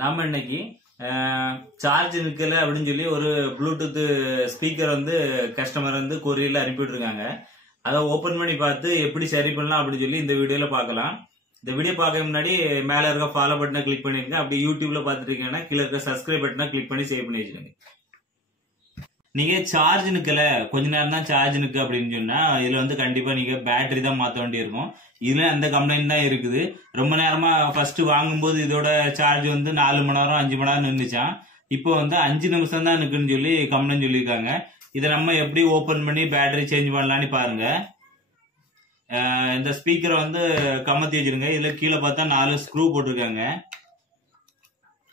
நாம இன்னைக்கு சார்ஜ் நிக்கல அப்படின்னு சொல்லி ஒரு ப்ளூடூத் ஸ்பீக்கர் வந்து கஸ்டமர் வந்து கொரியர்ல அனுப்பிட்டு இருக்காங்க. அதை ஓபன் பண்ணி பார்த்து எப்படி சரி பண்ணலாம் அப்படின்னு சொல்லி இந்த வீடியோல பார்க்கலாம். இந்த வீடியோ பார்க்க முன்னாடி மேல இருக்க ஃபாலோ பட்டனை கிளிக் பண்ணிருங்க. அப்படி யூடியூப்ல பார்த்துட்டு இருக்கீங்கன்னா கீழே இருக்க சப்ஸ்கிரைப் பட்டனை கிளிக் பண்ணி சேவ் பண்ணி வச்சுக்கோங்க. நீங்க சார்ஜ் நிக்கல, கொஞ்ச நேரம் தான் சார்ஜ் நிக்கு அப்படின்னு சொன்னா இதுல வந்து கண்டிப்பா நீங்க பேட்டரி தான் மாத்த வேண்டி இருக்கும். இதுல அந்த கம்ப்ளைண்ட் தான் இருக்குது. ரொம்ப நேரமா ஃபர்ஸ்ட் வாங்கும்போது இதோட சார்ஜ் வந்து 4 மணி நேரம் 5 மணி நேரம் நின்றுச்சான். இப்போ வந்து 5 நிமிஷம் தான் நிக்குன்னு சொல்லி கம்ப்ளைண்ட் சொல்லியிருக்காங்க. இதை நம்ம எப்படி ஓபன் பண்ணி பேட்டரி சேஞ்ச் பண்ணலான்னு பாருங்க. இந்த ஸ்பீக்கரை வந்து கமத்தி வச்சிருங்க. இதுல கீழே பார்த்தா 4 ஸ்க்ரூ போட்டிருக்காங்க.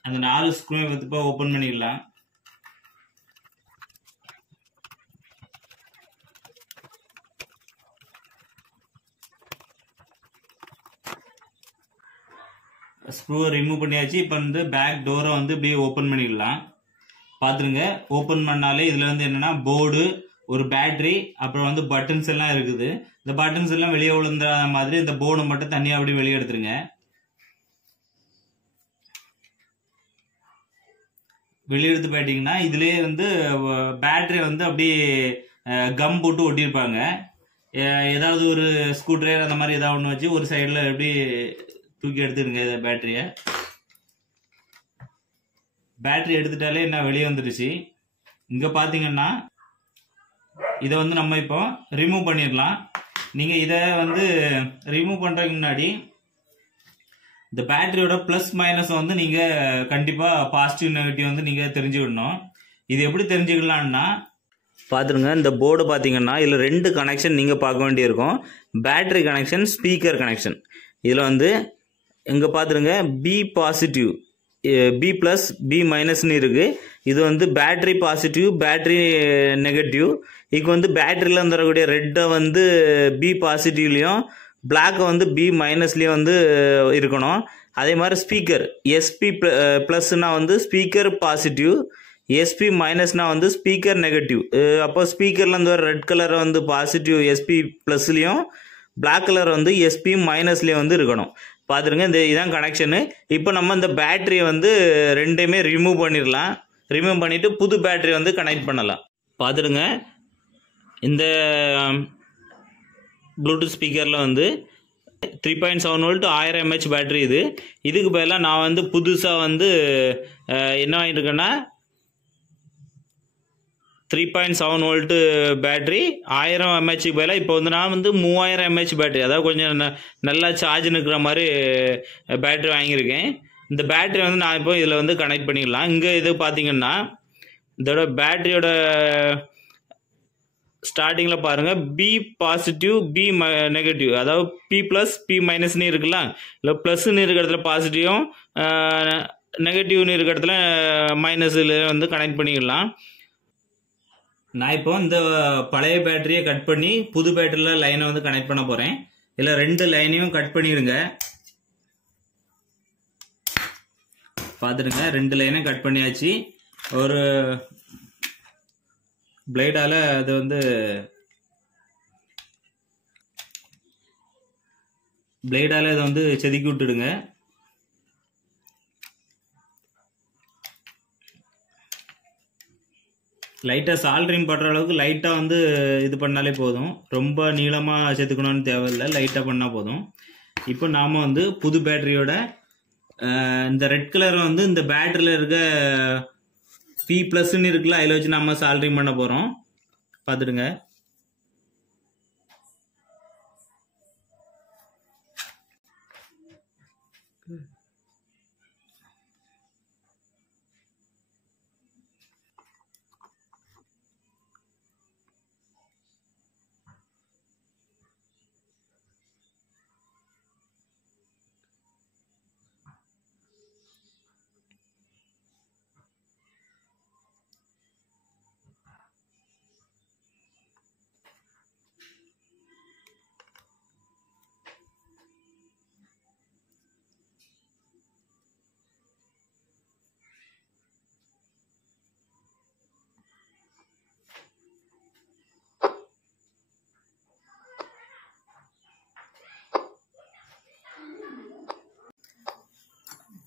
அந்த 4 ஸ்க்ரூவை இப்போ ஓபன் பண்ணிடலாம். ஸ்க்ரூவை ரிமூவ் பண்ணியாச்சு. இப்போ வந்து பேக் டோரை வந்து இப்படியே ஓப்பன் பண்ணிடலாம். பார்த்துருங்க, ஓப்பன் பண்ணாலே இதில் வந்து என்னன்னா போர்டு, ஒரு பேட்டரி, அப்புறம் வந்து பட்டன்ஸ் எல்லாம் இருக்குது. இந்த பட்டன்ஸ் எல்லாம் வெளியே விழுந்துற மாதிரி இந்த போர்டை மட்டும் தனியாக அப்படி வெளியே எடுத்துருங்க. வெளியே எடுத்து போயிட்டீங்கன்னா இதுலேயே வந்து பேட்டரி வந்து அப்படியே கம் போட்டு ஒட்டியிருப்பாங்க. ஏதாவது ஒரு ஸ்க்ரூ டிரைவர் அந்த மாதிரி ஏதாவது ஒன்று வச்சு ஒரு சைடில் எப்படி தூக்கி எடுத்துருங்க. இதை பேட்டரி எடுத்துட்டாலே என்ன வெளியே வந்துடுச்சு. இங்க பாத்தீங்கன்னா இதை வந்து நம்ம இப்போ ரிமூவ் பண்ணிடலாம். நீங்க இதை வந்து ரிமூவ் பண்றதுக்கு முன்னாடி இந்த பேட்டரியோட பிளஸ் மைனஸ் வந்து நீங்க கண்டிப்பா பாசிட்டிவ் நெகட்டிவ் வந்து நீங்க தெரிஞ்சுக்கணும். இது எப்படி தெரிஞ்சுக்கலாம்னா பாத்துருங்க, இந்த போர்டு பாத்தீங்கன்னா இதுல 2 கனெக்ஷன் நீங்க பார்க்க வேண்டியிருக்கும். Battery connection, speaker connection. இதுல வந்து இங்க பாத்துருங்க, P positive, P plus, P மைனஸ்னு இருக்கு. இது வந்து பேட்டரி பாசிட்டிவ், பேட்டரி நெகட்டிவ். இதுக்கு வந்து பேட்டரியில இருந்து வரக்கூடிய ரெட்டை வந்து பி பாசிட்டிவ்லயும், பிளாக்கை வந்து பி மைனஸ்லயும் வந்து இருக்கணும். அதே மாதிரி ஸ்பீக்கர் எஸ்பி பிளஸ்னா வந்து ஸ்பீக்கர் பாசிட்டிவ், எஸ்பி மைனஸ்னா வந்து ஸ்பீக்கர் நெகட்டிவ். அப்போ ஸ்பீக்கர்ல இருந்து வர ரெட் கலர் வந்து பாசிட்டிவ் எஸ்பி பிளஸ்லயும், பிளாக் கலர் வந்து எஸ்பி மைனஸ்லயும் வந்து இருக்கணும். பார்த்துருங்க, இந்த இதான் கனெக்ஷனு. இப்போ நம்ம இந்த பேட்டரியை வந்து ரெண்டையுமே ரிமூவ் பண்ணிடலாம். ரிமூவ் பண்ணிட்டு புது பேட்டரி வந்து கனெக்ட் பண்ணலாம். பார்த்துருங்க, இந்த ப்ளூடூத் ஸ்பீக்கரில் வந்து 3.7 வோல்ட் 1000 mAh பேட்டரி. இதுக்கு பதிலாக நான் வந்து புதுசாக வந்து என்ன வாங்கியிருக்கேன்னா 3.7 வோல்ட் பேட்டரி 1000 mAh பதிலாக இப்போ வந்து நான் வந்து 3000 mAh பேட்டரி, அதாவது கொஞ்சம் நல்லா சார்ஜ் நிற்கிற மாதிரி பேட்டரி வாங்கியிருக்கேன். இந்த பேட்டரி வந்து நான் இப்போ இதில் வந்து கனெக்ட் பண்ணிடலாம். இங்கே இது பார்த்தீங்கன்னா இதோட பேட்டரியோட ஸ்டார்டிங்கில் பாருங்கள், பி பாசிட்டிவ், பி நெகட்டிவ், அதாவது பி ப்ளஸ், பி மைனஸ்னு இருக்குல்ல. இல்லை ப்ளஸ்ன்னு இருக்கிற இடத்துல பாசிட்டிவும், நெகட்டிவ்னு இருக்கிற இடத்துல மைனஸில் வந்து கனெக்ட் பண்ணிக்கலாம். நான் இப்போ இந்த பழைய பேட்டரியை கட் பண்ணி புது பேட்டரியில் லைனை வந்து கனெக்ட் பண்ண போகிறேன். இதில் 2 லைனையும் கட் பண்ணிடுங்க. பார்த்துடுங்க, 2 லைனையும் கட் பண்ணியாச்சு. ஒரு பிளேடால அது வந்து இதை வந்து செதுக்கி விட்டுடுங்க. லைட்டாக சால்ட்ரிங் பண்ணுற அளவுக்கு லைட்டாக வந்து இது பண்ணாலே போதும். ரொம்ப நீளமாக செதுக்கணும்னு தேவையில்லை, லைட்டாக பண்ணால் போதும். இப்போ நாம் வந்து புது பேட்டரியோட இந்த ரெட் கலர் வந்து இந்த பேட்டரியில் இருக்க பி ப்ளஸ்ன்னு இருக்குல்ல, அதில் வச்சு நம்ம சால்ட்ரிங் பண்ண போகிறோம். பார்த்துடுங்க.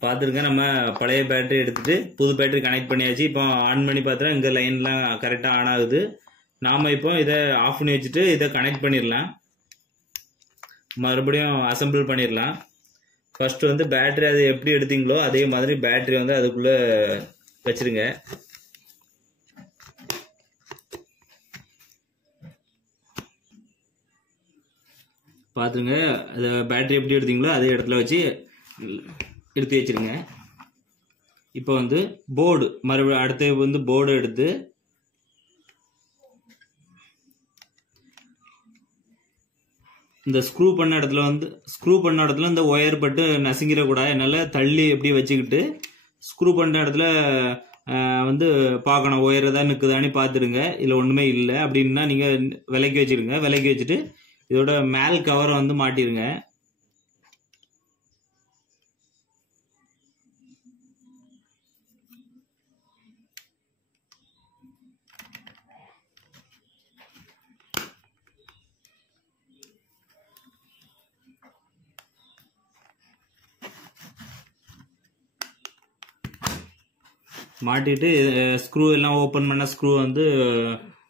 பார்த்துருங்க, நம்ம பழைய பேட்டரி எடுத்துட்டு புது பேட்டரி கனெக்ட் பண்ணியாச்சு. இப்போ ஆன் பண்ணி பார்த்தா இங்கே லைன்லாம் கரெக்டாக ஆன் ஆகுது. நாம் இப்போ இதை ஆஃப் பண்ணி வச்சுட்டு இதை கனெக்ட் பண்ணிடலாம். மறுபடியும் அசம்பிள் பண்ணிடலாம். ஃபர்ஸ்ட் வந்து பேட்டரி அது எப்படி எடுத்தீங்களோ அதே மாதிரி பேட்டரி வந்து அதுக்குள்ளே வச்சிருங்க. பார்த்துருங்க, அது பேட்டரி எப்படி எடுத்தீங்களோ அதே இடத்துல வச்சு எடுத்து வச்சிருங்க. இப்போ வந்து போர்டு மறுபடியும் அடுத்து வந்து போர்டு எடுத்து இந்த ஸ்க்ரூ பண்ண இடத்துல இந்த ஒயர் பட்டு நசுங்கிடக்கூடாது. என்னால் தள்ளி எப்படி வச்சுக்கிட்டு ஸ்க்ரூ பண்ண இடத்துல வந்து பார்க்கணும் ஒயர் ஏதாவது நிற்குதான்னு பார்த்துருங்க. இல்லை ஒன்றுமே இல்லை அப்படின்னா நீங்கள் விலக்கி வச்சுருங்க. விலக்கி வச்சுட்டு இதோட மேல் கவரை வந்து மாட்டிருங்க. மாட்டிட்டு ஸ்க்ரூ எல்லாம் ஓப்பன் பண்ண ஸ்க்ரூ வந்து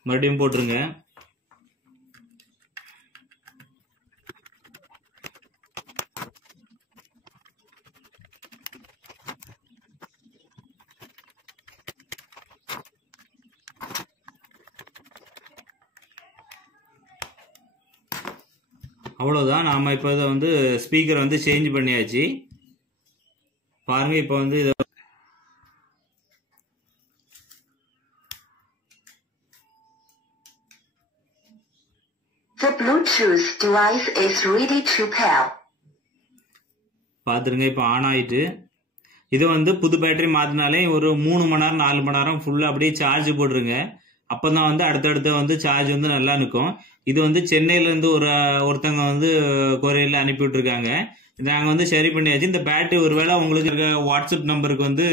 மறுபடியும் போட்டுருங்க. அவ்வளோதான். நாம இப்போ இதை வந்து ஸ்பீக்கரை வந்து சேஞ்ச் பண்ணியாச்சு. பாருங்க, இப்போ வந்து இதை The Bluetooth device is ready to pair. பார்த்துருங்க, இப்போ ஆன் ஆயிட்டு. இது வந்து புது பேட்டரி மாற்றினாலே ஒரு 3 மணி நேரம் 4 மணி நேரம் ஃபுல்லாக அப்படியே சார்ஜ் போட்டுருங்க. அப்போ தான் வந்து அடுத்தடுத்து வந்து சார்ஜ் வந்து நல்லா நிற்கும். இது வந்து சென்னையிலேருந்து ஒருத்தவங்க வந்து கொரியரில் அனுப்பி விட்டுருக்காங்க. நாங்கள் வந்து சரி பண்ணியாச்சு. இந்த பேட்டரி ஒருவேளை உங்களுக்கு இருக்க வாட்ஸ்அப் நம்பருக்கு வந்து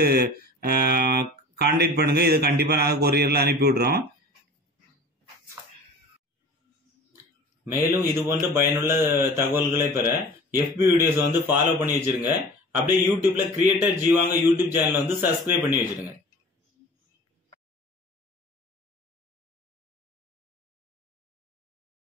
கான்டாக்ட் பண்ணுங்கள். இது கண்டிப்பாக நாங்கள் கொரியரில் அனுப்பி விட்றோம். மேலும் இது போன்ற பயனுள்ள தகவல்களை பெற FB வீடியோஸ் வந்து ஃபாலோ பண்ணி வச்சிருங்க. அப்படியே யூடியூப்ல கிரியேட்டர் ஜீவாங்க யூடியூப் சேனல் வந்து சப்ஸ்கிரைப் பண்ணி வச்சிருங்க.